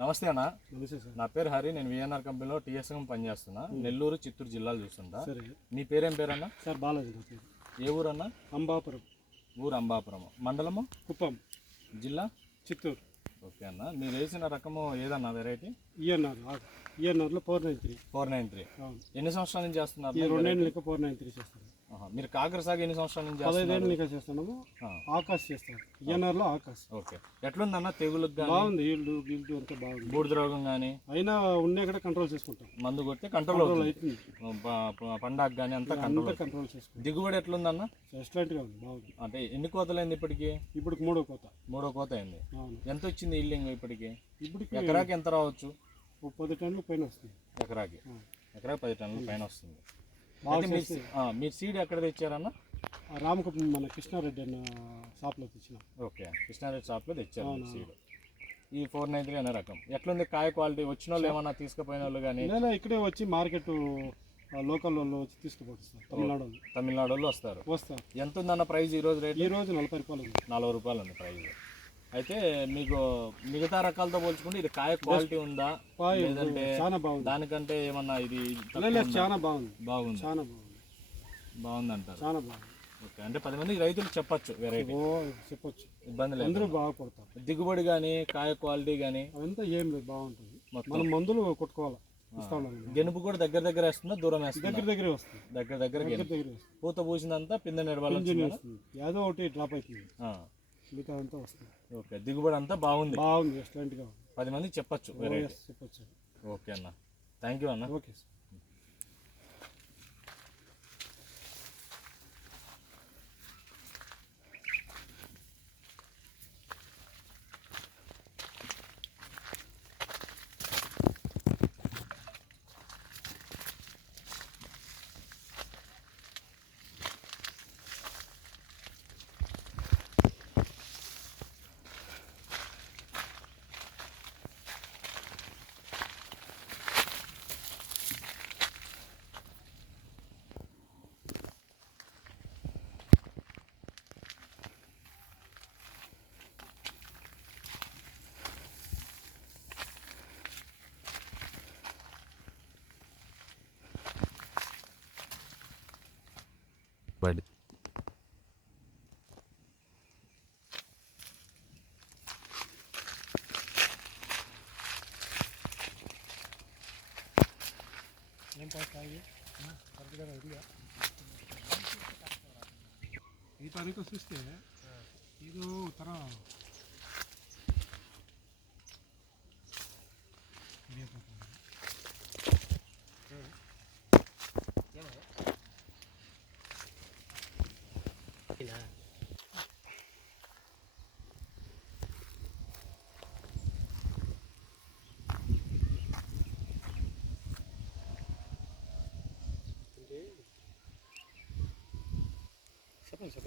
నమస్తే అన్న. నమస్తే సార్. నా పేరు హరి. నేను విఎన్ఆర్ కంపెనీలో టీఎస్ఎం పనిచేస్తున్నా. నెల్లూరు, చిత్తూరు జిల్లాలు చూస్తుంటా. సరే నీ పేరేం పేరన్నా? సార్ బాలాజీ నా పేరు. ఏ ఊరన్నా? అంబాపురం. ఊరు అంబాపురం. మండలము? కుప్పం. జిల్లా? చిత్తూరు. ఓకే అన్న. మీరు వేసిన రకము ఏదన్నా వెరైటీ? ఈఎన్ఆర్లో 493. 493. అవును. ఎన్ని సంవత్సరాల నుంచి చేస్తున్నారు? ఈ 2 ఏళ్ళ లెక్క 493 చేస్తాను. మీరు కాకర సాగు ఎన్ని సంవత్సరాల నుంచి 15 ఏళ్ళ చేస్తున్నారు? లెక్క చేస్తున్నాము. ఆకాశ్ చేస్తాను. ఈఎన్ఆర్లో ఆకాశ్. ఓకే. ఎట్లుందన్న తెగులుకు కానీ బాగుంది. ఈల్డ్ అంతా బాగుంది. బూడిద రోగం కానీ అయినా ఉన్నాయి కూడా కంట్రోల్ చేసుకుంటాం. మందు కొడితే కంట్రోల్ అవుతుంది. అవుతుంది. పండాకు కానీ అంతా అంతా కంట్రోల్. కంట్రోల్ చేసుకుంటాం. దిగుబడి ఎట్లుందన్న? ఎక్సలెంట్గా ఉంది. బాగుంది. అంటే ఎన్ని కోతలైంది ఇప్పటికి? ఇప్పుడు 3వ కోత. 3వ కోత అయింది. అవును. ఎంత వచ్చింది ఈల్డింగ్ ఇప్పటికి? ఇప్పటికి ఎకరాకి ఎంత రావచ్చు? 10 టన్నుల పైన వస్తుంది. ఎకరాకి 10 టన్నుల పైన వస్తుంది. బాగా అయితే మీరు సీడ్ ఎక్కడ తెచ్చారన్న? రామకుప్పం మన కృష్ణారెడ్డి అన్న షాప్లో తెచ్చినాం. ఓకే. కృష్ణారెడ్డి షాప్లో తెచ్చారు సీడ్. ఈ 493 అనే రకం ఎట్లుంది? కాయ క్వాలిటీ వచ్చిన వాళ్ళు ఏమన్నా తీసుకుపోయిన వాళ్ళు కానీ? లేదా ఇక్కడే వచ్చి మార్కెట్ లోకల్ వాళ్ళు వచ్చి తీసుకుపోతారు. తమిళనాడు వాళ్ళు వస్తారు. ఎంత ఉందన్న ప్రైస్ ఈరోజు రేట్? ఈరోజు 40 రూపాయలు ఉంది. 40 రూపాయలు ఉంది ప్రైస్. అయితే మీకు మిగతా రకాలతో పోల్చుకుంటే ఇది కాయ క్వాలిటీ ఉందా లేదంటే చాలా బాగుంది. దానికంటే ఏమన్నా ఇది చాలా బాగుంది. బాగుంది. చాలా బాగుంది. బాగుంది అంటారు. చాలా బాగుంది. ఓకే. అంటే 10 మందికి రైతులు చెప్పచ్చు వెరైటీ. చెప్పొచ్చు. ఇబ్బంది లేదు. అందరూ బాగా పడతారు. దిగుబడి కానీ కాయ క్వాలిటీ కానీ అదంతా ఏం లేదు. బాగుంటుంది. మనం మందులు కొట్టుకోవాలి. గెనుపు కూడా దగ్గర దగ్గర వేస్తుందా దూరం వేస్తుందా? దగ్గరే వస్తుంది. దగ్గర పూత పూసిందంతా పిందె నిర్వహణ ఏదో ఒకటి డ్రాప్ అవుతుంది. మిగతా అంతా వస్తుంది. ఓకే. దిగుబడి అంతా బాగుంది. ఎక్సలెంట్గా 10 మందికి చెప్పచ్చు. చెప్పొచ్చు. ఓకే అన్న. థ్యాంక్ యూ అన్న. Okay sir. బడి ఈ తారీఖు చూస్తే ಇದು ಥರ చెప్పండి.